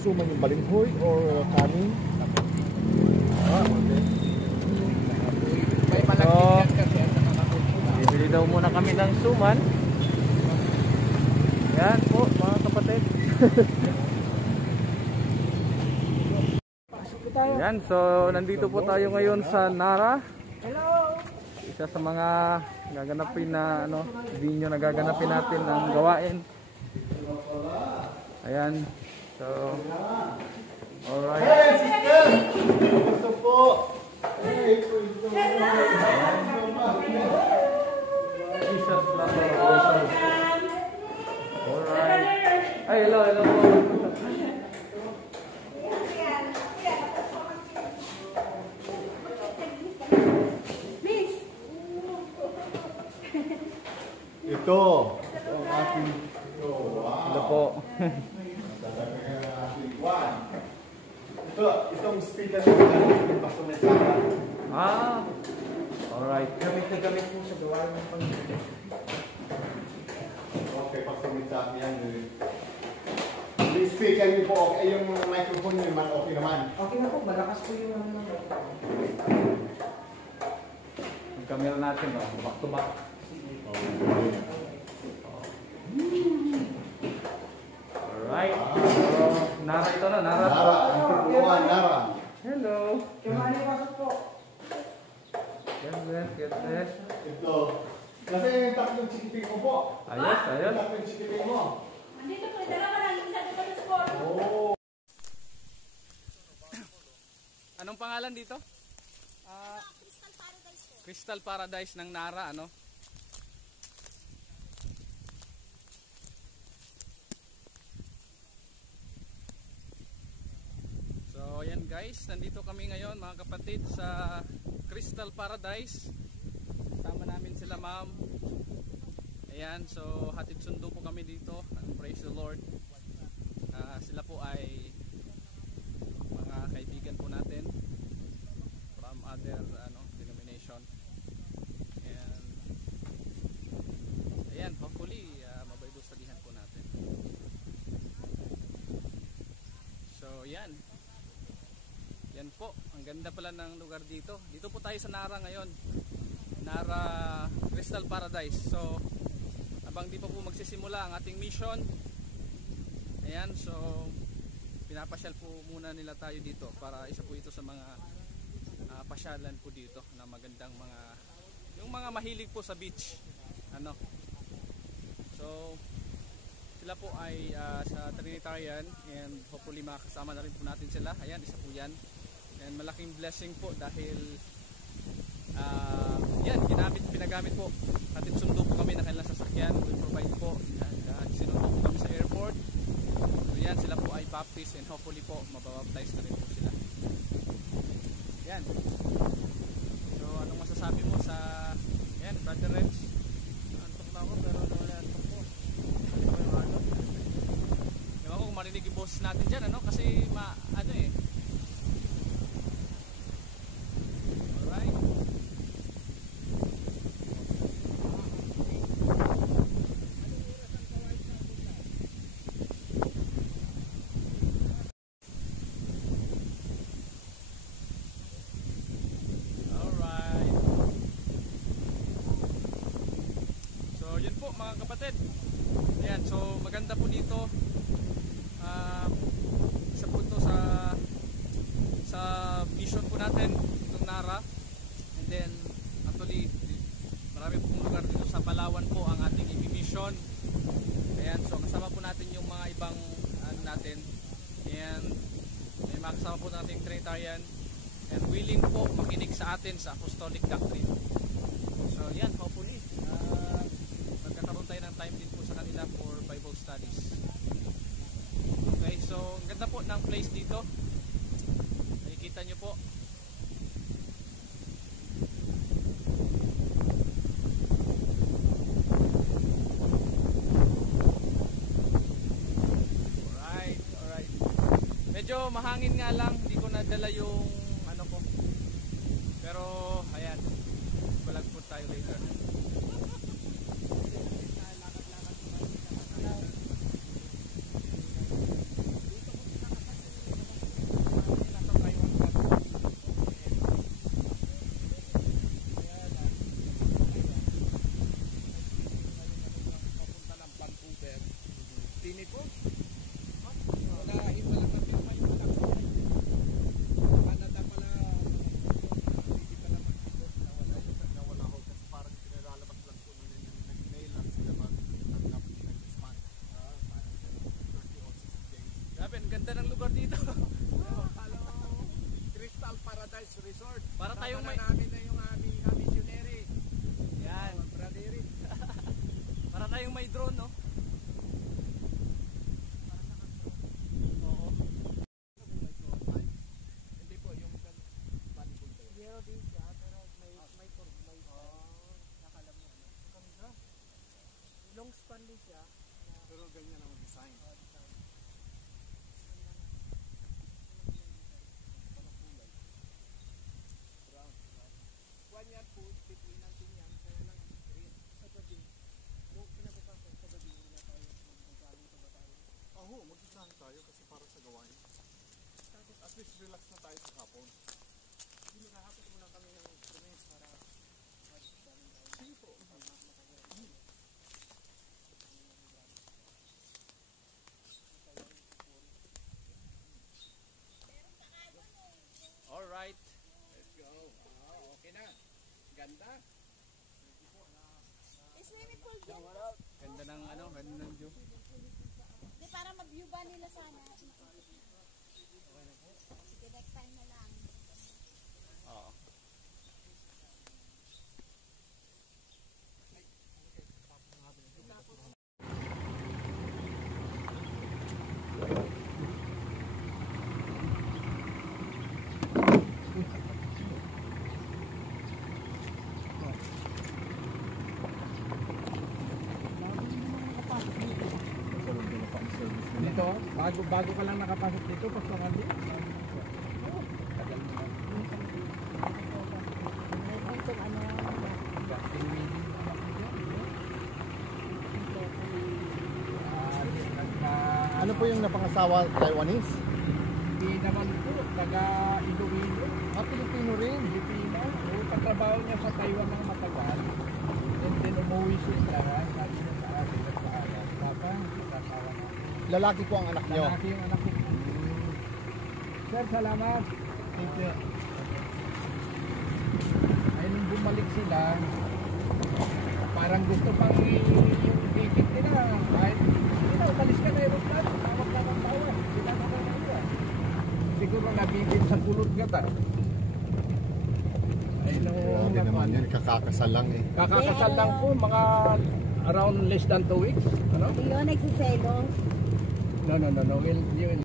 suman yung balinghoy or kanin? Okay. May malaki kasi bibili daw muna kami ng suman. Yan po mga kapatid. Yan, so nandito po tayo ngayon sa Nara. Isa sa mga gaganapin na video na gaganapin natin ng gawain. Ayan. So alright. Hey sister! Gusto po! Hey, Jesus love our alright. Ay, hello, hello. Ito ang ating Hello po. itong speaker ng Pastor Metsara. Alright. gamit na gamit mo sa gawain ng Panginoon. Okay, Pastor Metsara yan. Yung speaker niyo po, okay. Yung microphone niyo naman, okay naman. Okay na po, malakas po yung Ang camera natin, back to back. Alright. So, Nara ito na, Nara. Nara, ang tubuhan, Nara. Hello. Kumali pasok po. Get this. Ito. Kasi yung tatlong chikiping mo po. Ayos, ayos. Yung tatlong chikiping mo. Andito po, dalawa lang, isa dito sa sport. Oh. Anong pangalan dito? Crystal Paradise po. Crystal Paradise ng Nara, ano? So, ayan guys, nandito kami ngayon mga kapatid sa Crystal Paradise. Tama namin sila ma'am. Ayan, so hatid sundo po kami dito. Praise the Lord. Sila po ay mga kaibigan po natin from other denomination. And ayan, hopefully mabaydo-salihan po natin. So yan. Yan po, ang ganda pala ng lugar dito. Dito po tayo sa Nara ngayon. Nara Crystal Paradise. So habang di pa po magsisimula ang ating mission, ayan, so pinapasyal po muna nila tayo dito para isa po ito sa mga pasyalan po dito na magandang yung mga mahilig po sa beach, so sila po ay sa Trinitarian, and hopefully makakasama na rin po natin sila. Ayan, isa po yan, and malaking blessing po dahil yan, pinagamit po, hatid sundo po kami ng kanilang sasakyan. We provide po, sinundo po kami sa airport. So yan, sila po ay baptist, and hopefully po mababaptize na rin po sila. Yan. So anong masasabi mo sa yan, Brother Reds? Antok na ako pero wala antok po. Ewan ko kung marinig yung boses natin dyan, kasi alright. Yun po mga kapatid. Ayan, so maganda po dito. Isa po ito sa mission po natin itong Nara. And then actually marami pong lugar dito sa Palawan po ang ating i-mission. Ayan, so kasama po natin yung mga ibang natin, and may makasama po natin Trinitarian and willing po makinig sa atin sa apostolic doctrine. So yan, hopefully magkakaroon tayo ng time din po sa kanila for Bible studies. Okay, so ang ganda po ng place dito. Nakikita nyo po. Alright. Medyo mahangin nga lang, hindi ko nadala yung ko. Pero ayan, balag po tayo later. dito. Crystal Paradise Resort. Para tayong may... namin na yung aming missionary. Yan. Brother Eric. Para tayong may drone, no? Oo. Hindi po, yung panibol tayo. Zero din siya, pero may nakala mo ano. Ganda. Long span din siya. Pero ganyan ang design. One yan po, between natin yan, kaya lang green. Sa gabi, nung kinabukasan sa gabi, hindi na tayo magagaling sa tayo. Oo, mag-design tayo kasi para sa gawain. Tapos, At least relax na tayo sa hapon. hindi nakahapot muna kami ng instrument para mag-daming tayo. Sige po. Alright. Let's go. Okay na. Ganda. Swimming pool dyan. Ganda ng ano, ganda ng view. Di para mag-view ba nila sana? Sige, next time na lang. Oo. Dito, bago ka lang nakapasok dito, Pastor Andy. Ano po yung napangasawa Taiwanese? Hindi naman po, taga Iloilo, Pilipino rin. Pilipino. Pagtrabaho niya sa Taiwan ng matagal. And then umuwi siya, sabi niya sa akin, nagpaalam. Papa, kasawa na. Lalaki po ang anak niyo. Lalaki yung anak ko. Sir, salamat. Thank you. Ay, nung bumalik sila, parang gusto pang yung ticket nila. Kahit, umalis ka na aeroplano. Tawag na ng tawag. Sila na lang. Siguro nabibig sa pulot gata. Ay, Grabe naman yun, kakakasal lang eh. kakakasal lang po, mga around less than 2 weeks. Ano? Yun, nagsiselos. No. We'll